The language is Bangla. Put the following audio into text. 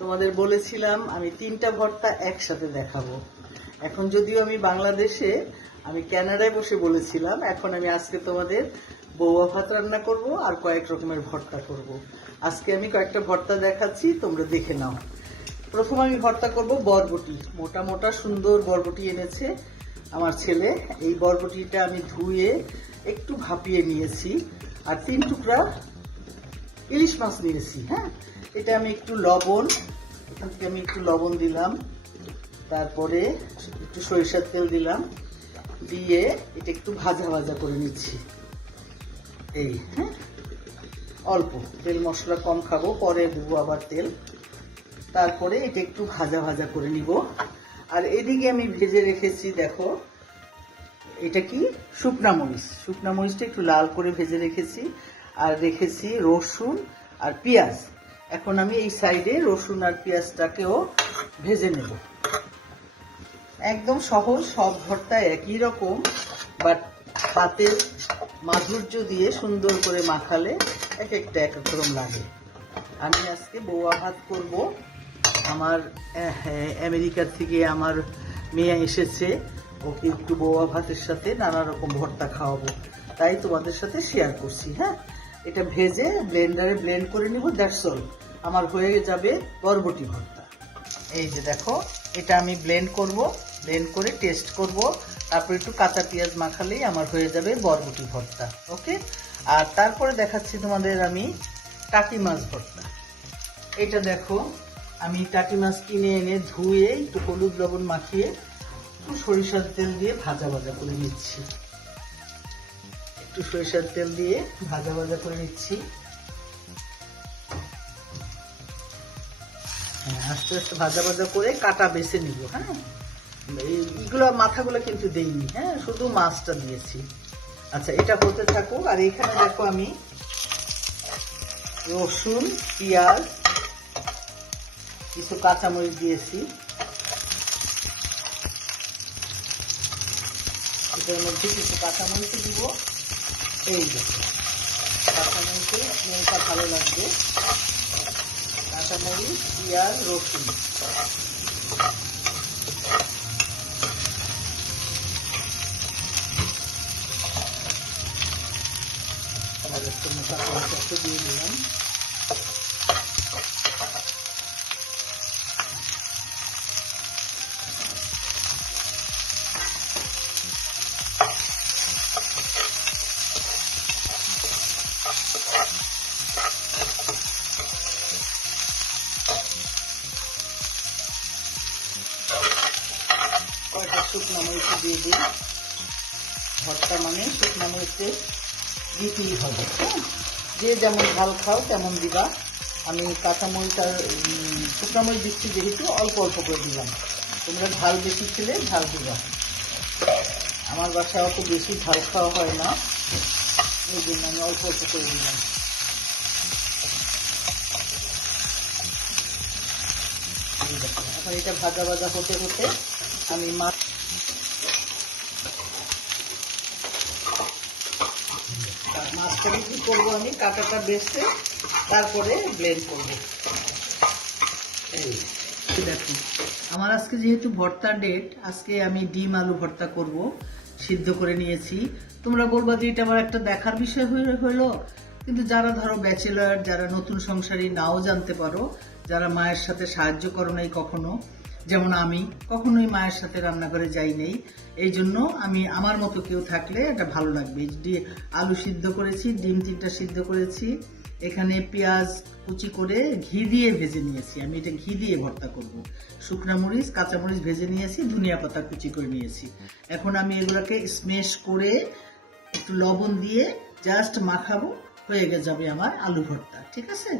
তোমাদের বলেছিলাম আমি 3টা ভর্তা একসাথে দেখাবো। এখন যদিও আমি বাংলাদেশে, আমি কানাডায় বসে বলেছিলাম, এখন আমি আজকে তোমাদের বৌয়া ভাত রান্না করব আর কয়েক রকমের ভর্তা করব। আজকে আমি কয়েকটা ভর্তা দেখাচ্ছি, তোমরা দেখে নাও। প্রথম আমি ভর্তা করব বরবটি। মোটা মোটা সুন্দর বরবটি এনেছে আমার ছেলে। এই বরবটিটা আমি ধুয়ে একটু ভাপিয়ে নিয়েছি। আর 3 টুকরা ইলিশ মাছ নিয়েছি। হ্যাঁ, এটা আমি একটু লবণ, এখান থেকে আমি একটু লবণ দিলাম, তারপরে একটু সরিষার তেল দিলাম, দিয়ে এটা একটু ভাজা ভাজা করে নিচ্ছি। এই হ্যাঁ, অল্প তেল, মশলা কম খাবো, পরে দেবো আবার তেল। তারপরে এটা একটু ভাজা ভাজা করে নিব। আর এদিকে আমি ভেজে রেখেছি, দেখো এটা কি শুকনা মরিচ। শুকনা মরিচটা একটু লাল করে ভেজে রেখেছি। আর রেখেছি রসুন আর পেঁয়াজ। এখন আমি এই সাইডে রসুন আর পেঁয়াজটাকেও ভেজে নেব। একদম সহজ, সব ভর্তা একই রকম, বাট হাতের মাধুর্য দিয়ে সুন্দর করে মাখালে এক একটা এক এক রকম লাগে। আমি আজকে বৌয়া ভাত করব। আমার আমেরিকার থেকে আমার মেয়ে এসেছে, ওকে একটু বৌয়া ভাতের সাথে নানা রকম ভর্তা খাওয়াবো, তাই তোমাদের সাথে শেয়ার করছি। হ্যাঁ, এটা ভেজে ব্লেন্ডারে ব্লেন্ড করে নিব, দ্যাটস অল। আমার হয়ে যাবে বরবটি ভর্তা। এই যে দেখো, এটা আমি ব্লেন্ড করব, ব্লেন্ড করে টেস্ট করব, তারপর একটু কাঁচা পেঁয়াজ মাখালেই আমার হয়ে যাবে বরবটি ভর্তা। ওকে, আর তারপরে দেখাচ্ছি তোমাদের আমি টাকি মাছ ভর্তা। এটা দেখো, আমি টাকি মাছ কিনে এনে ধুয়ে একটু হলুদ লবণ মাখিয়ে একটু সরিষার তেল দিয়ে ভাজা ভাজা করে নিচ্ছি। একটু সরিষার তেল দিয়ে ভাজা ভাজা করে নিচ্ছি। হ্যাঁ, আস্তে আস্তে ভাজা ভাজা করে কাটা বেছে নিব। হ্যাঁ, এইগুলো মাথাগুলো কিন্তু দেইনি, হ্যাঁ, শুধু মাছটা দিয়েছি। আচ্ছা, এটা হতে থাকুক। আর এখানে দেখো আমি রসুন, পেঁয়াজ, কিছু কাঁচামরিচ দিয়েছি। এটার মধ্যে কিছু কাঁচামরিচ দিব। এই দেখো, কাঁচামরিচের স্মেলটা ভালো লাগবে। কাঁচামরিচ, পেঁয়াজ, রসুন। একটু দিয়ে দিলাম। কয়েকটা শুকনো মরিচ দিয়ে দিই। ভর্তা মানে শুকনো মরিচের দিতেই হবে। হ্যাঁ, যে যেমন ঝাল খাও তেমন দিবা। আমি কাঁচামরিচ আর শুকনো মরিচ দিচ্ছি যেহেতু, অল্প অল্প করে দিলাম। তোমরা ঝাল বেশি খেলে ঝাল দিবা। আমার বাসায় অত বেশি ঝাল খাওয়া হয় না, এই জন্য আমি অল্প অল্প করে দিলাম। এখন এটা ভাজা ভাজা হতে হতে আমি মাছটাকে কি করবো, আমি কাঁটাটা বেছে তারপরে ব্লেন্ড করবো। এই দেখুন, আমার আজকে যেহেতু ভর্তা ডেট, আজকে আমি ডিম আলু ভর্তা করব। সিদ্ধ করে নিয়েছি। তোমরা বলবা যে এটা আমার একটা দেখার বিষয় হলো, কিন্তু যারা ধরো ব্যাচেলার, যারা নতুন সংসারী, নাও জানতে পারো, যারা মায়ের সাথে সাহায্য করো নাই কখনো, যেমন আমি কখনোই মায়ের সাথে রান্নাঘরে যাই নেই, এই জন্য আমি আমার মতো কেউ থাকলে এটা ভালো লাগবে। আলু সিদ্ধ করেছি, ডিম 3টা সিদ্ধ করেছি, এখানে পেঁয়াজ কুচি করে ঘি দিয়ে ভেজে নিয়েছি। আমি এটা ঘি দিয়ে ভর্তা করব। শুকনা মরিচ, কাঁচামরিচ ভেজে নিয়েছি, ধনিয়া পাতা কুচি করে নিয়েছি। এখন আমি এগুলোকে স্মেশ করে একটু লবণ দিয়ে জাস্ট মাখাবো, হয়ে যাবে আমার আলু ভর্তা। ঠিক আছে।